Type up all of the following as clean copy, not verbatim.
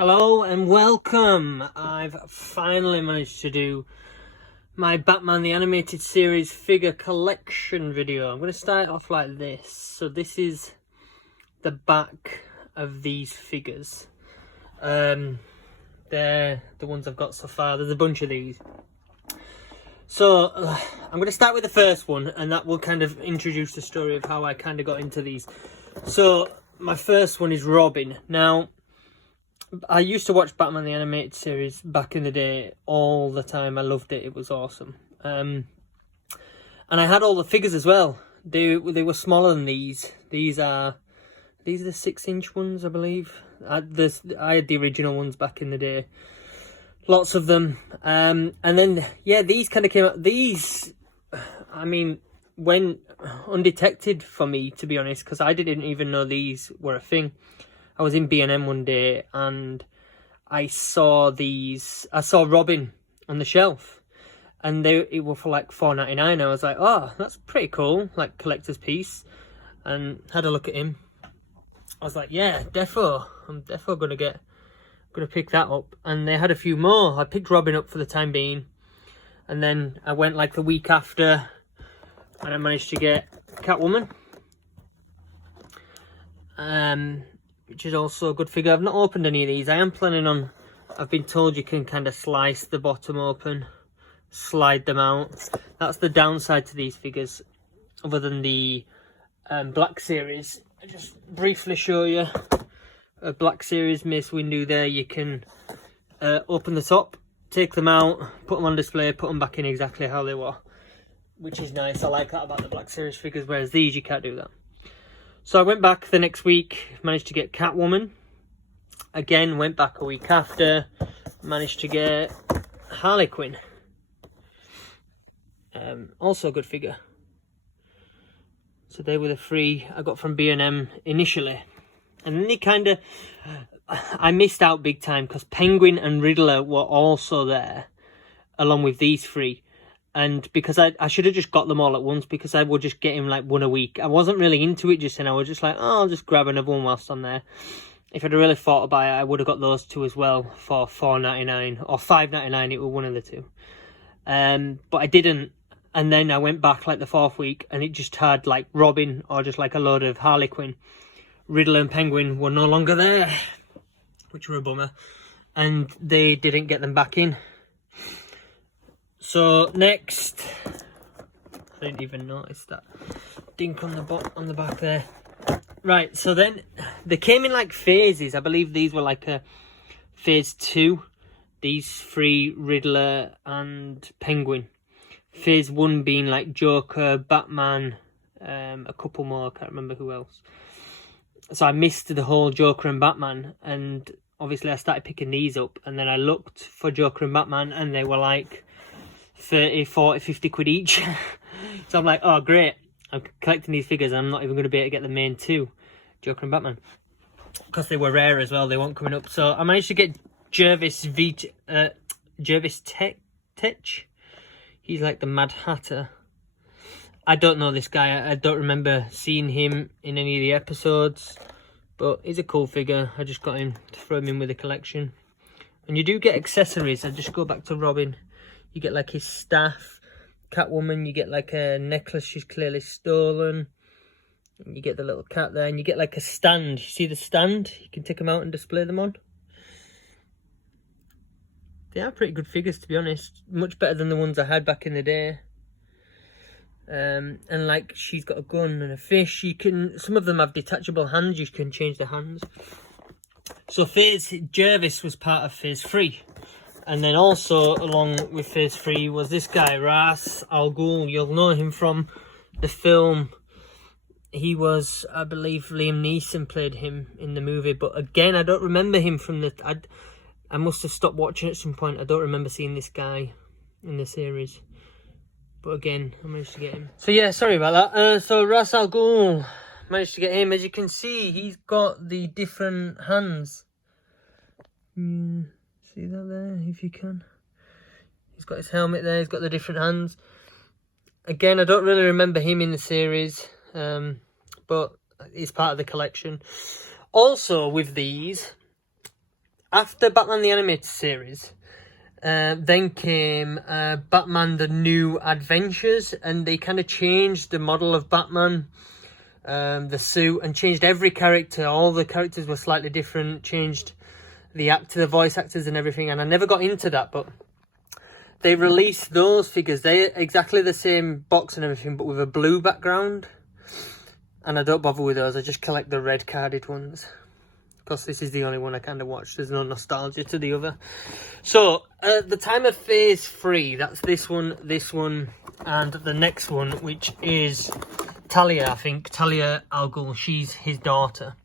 Hello and welcome. I've finally managed to do my Batman the Animated Series figure collection video. I'm going to start off like this. So this is the back of these figures. They're the ones I've got so far. There's a bunch of these. So I'm going to start with the first one, and that will kind of introduce the story of how I kind of got into these. So my first one is Robin. Now, I used to watch Batman the Animated Series back in the day all the time. I loved it. It was awesome. And I had all the figures as well. They were smaller than these. These are the 6-inch ones, I believe. I had the original ones back in the day. Lots of them. And then, yeah, these kind of came out. These, I mean, went undetected for me, to be honest, because I didn't even know these were a thing. I was in B&M one day and I saw these. I saw Robin on the shelf, and it were for like $4.99. I was like, oh, that's pretty cool, like collector's piece, and had a look at him. I was like, yeah, defo. I'm defo gonna pick that up. And they had a few more. I picked Robin up for the time being, and then I went like the week after, and I managed to get Catwoman. Which is also a good figure. I've not opened any of these. I am planning on, I've been told you can kind of slice the bottom open, slide them out. That's the downside to these figures, other than the Black Series. I'll just briefly show you a Black Series Mace Windu there. You can open the top, take them out, put them on display, put them back in exactly how they were, which is nice. I like that about the Black Series figures, whereas these you can't do that. So I went back the next week, managed to get Catwoman. Again, went back a week after, managed to get Harley Quinn. Also a good figure. So they were the three I got from B&M initially. And then they kind of, I missed out big time because Penguin and Riddler were also there, along with these three. And because I should have just got them all at once, because I would just get him like one a week. I wasn't really into it just then. I was just like, oh, I'll just grab another one whilst I'm there. If I'd really thought about it, I would have got those two as well for $4.99 or $5.99. It was one of the two. But I didn't. And then I went back like the fourth week, and it just had like Robin or just like a load of Harley Quinn. Riddler and Penguin were no longer there, which were a bummer. And they didn't get them back in. So next, I didn't even notice that dink on the back there. Right, so then they came in like phases. I believe these were like a phase 2. These three, Riddler and Penguin. Phase 1 being like Joker, Batman, a couple more. I can't remember who else. So I missed the whole Joker and Batman, and obviously I started picking these up, and then I looked for Joker and Batman, and they were like 30, 40, 50 quid each. So I'm like, oh great, I'm collecting these figures and I'm not even going to be able to get the main two, Joker and Batman, because they were rare as well. They weren't coming up. So I managed to get Jervis Tetch. He's like the Mad Hatter. I don't know this guy. I don't remember seeing him in any of the episodes, but he's a cool figure. I just got him to throw him in with the collection. And you do get accessories. I just go back to Robin. You get like his staff. Catwoman, you get like a necklace she's clearly stolen. And you get the little cat there, and you get like a stand. You see the stand? You can take them out and display them on. They are pretty good figures, to be honest. Much better than the ones I had back in the day. And like, she's got a gun and a fish. You can, some of them have detachable hands. You can change the hands. So Jervis was part of phase 3. And then also along with phase 3 was this guy, Ras Al Ghul. You'll know him from the film. He was, I believe, Liam Neeson played him in the movie. But again, I don't remember him from the... I must have stopped watching at some point. I don't remember seeing this guy in the series. But again, I managed to get him. So yeah, sorry about that. So Ras Al Ghul, managed to get him. As you can see, he's got the different hands. See that there, if you can. He's got his helmet there, he's got the different hands. Again, I don't really remember him in the series, but he's part of the collection. Also with these, after Batman the Animated Series, then came Batman the New Adventures, and they kind of changed the model of Batman, the suit, and changed every character. All the characters were slightly different, changed the voice actors and everything, and I never got into that, but they released those figures. They're exactly the same box and everything, but with a blue background, and I don't bother with those. I just collect the red carded ones, because this is the only one I kind of watch. There's no nostalgia to the other. So at the time of phase 3, that's this one, and the next one, which is Talia, I think, Talia Al Ghul. She's his daughter.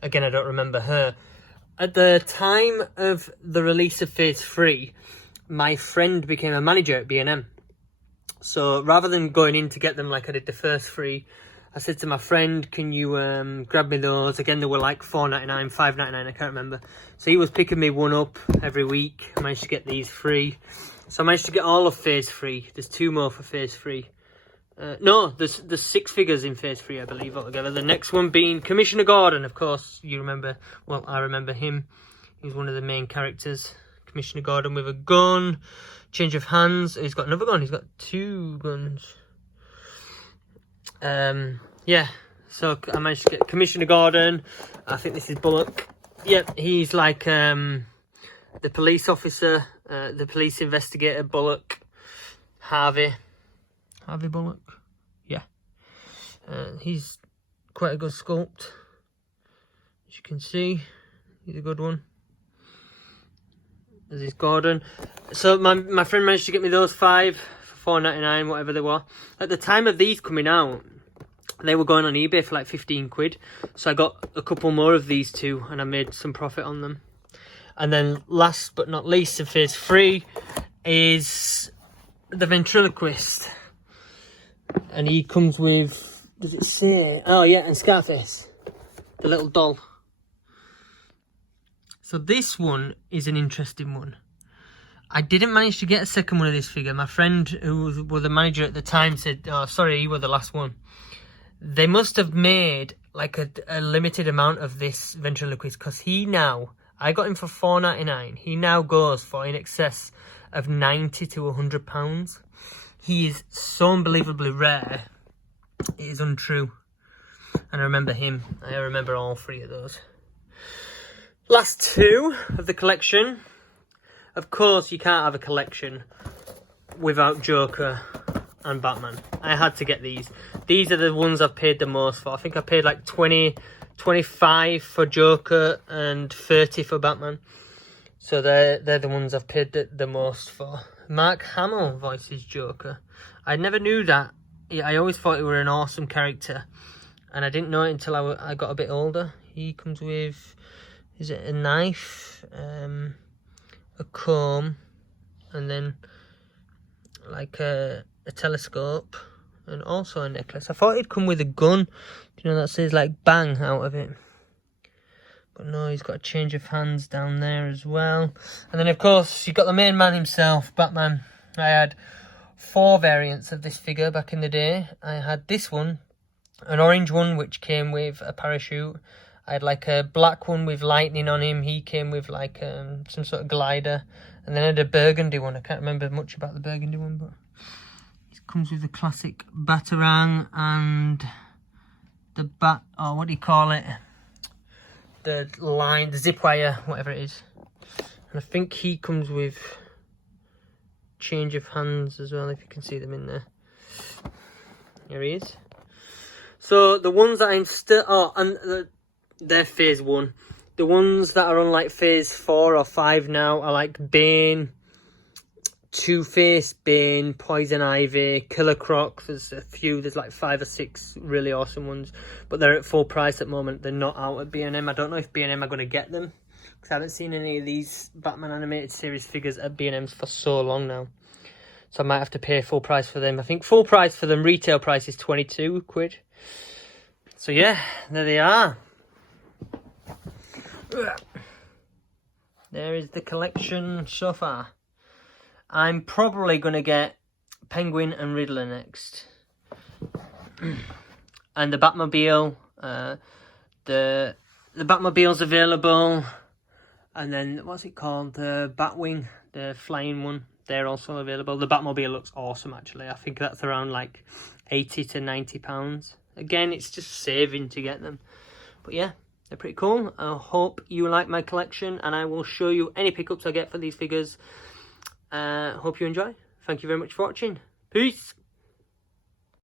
Again, I don't remember her. At the time of the release of Phase 3, my friend became a manager at B&M. So rather than going in to get them like I did the first 3, I said to my friend, can you grab me those? Again, they were like $4.99, $5.99, I can't remember. So he was picking me one up every week. I managed to get these 3. So I managed to get all of Phase 3. There's 2 more for Phase 3. No, there's 6 figures in Phase 3, I believe, altogether. The next one being Commissioner Gordon, of course. You remember, well, I remember him. He was one of the main characters. Commissioner Gordon with a gun. Change of hands. He's got another gun. He's got 2 guns. Yeah, so I managed to get Commissioner Gordon. I think this is Bullock. Yep, he's like the police officer, the police investigator, Bullock. Harvey Bullock. Yeah, he's quite a good sculpt, as you can see. He's a good one. This is Gordon. So my friend managed to get me those 5 for $4.99, whatever they were. At the time of these coming out, they were going on eBay for like 15 quid. So I got a couple more of these 2, and I made some profit on them. And then last but not least of Phase 3 is the ventriloquist. And he comes with, does it say? Oh yeah, and Scarface, the little doll. So this one is an interesting one. I didn't manage to get a second one of this figure. My friend, who was the manager at the time, said, oh, sorry, you were the last one. They must have made like a limited amount of this ventriloquist, because he now, I got him for $4.99. He now goes for in excess of £90 to £100. He is so unbelievably rare. It is untrue. And I remember him. I remember all 3 of those. Last 2 of the collection. Of course, you can't have a collection without Joker and Batman. I had to get these. These are the ones I've paid the most for. I think I paid like 25 for Joker and 30 for Batman. So they're the ones I've paid the most for. Mark Hamill voices Joker. I never knew that. I always thought he were an awesome character, and I didn't know it until I got a bit older. He comes with, is it a knife, a comb, and then like a telescope, and also a necklace. I thought he'd come with a gun, you know, that says like bang out of it. But no, he's got a change of hands down there as well. And then, of course, you've got the main man himself, Batman. I had 4 variants of this figure back in the day. I had this one, an orange one, which came with a parachute. I had like a black one with lightning on him. He came with like some sort of glider. And then I had a burgundy one. I can't remember much about the burgundy one, but it comes with the classic Batarang and the what do you call it? The line, the zip wire, whatever it is. And I think he comes with change of hands as well, if you can see them in there. Here he is. So the ones that I'm still, they're Phase 1. The ones that are on like Phase 4 or 5 now are like Bane, Two-Face, Bane, Poison Ivy, Killer Croc. There's a few, there's like 5 or 6 really awesome ones, but they're at full price at the moment. They're not out at B&M. I don't know if B&M are going to get them, because I haven't seen any of these Batman Animated Series figures at B&M's for so long now. So I might have to pay full price for them. I think full price for them, retail price is 22 quid. So yeah, there they are. There is the collection so far. I'm probably going to get Penguin and Riddler next. And the Batmobile. The Batmobile's available. And then, what's it called? The Batwing, the flying one. They're also available. The Batmobile looks awesome, actually. I think that's around like £80 to £90. Again, it's just saving to get them. But yeah, they're pretty cool. I hope you like my collection, and I will show you any pickups I get for these figures. Hope you enjoy. Thank you very much for watching. Peace.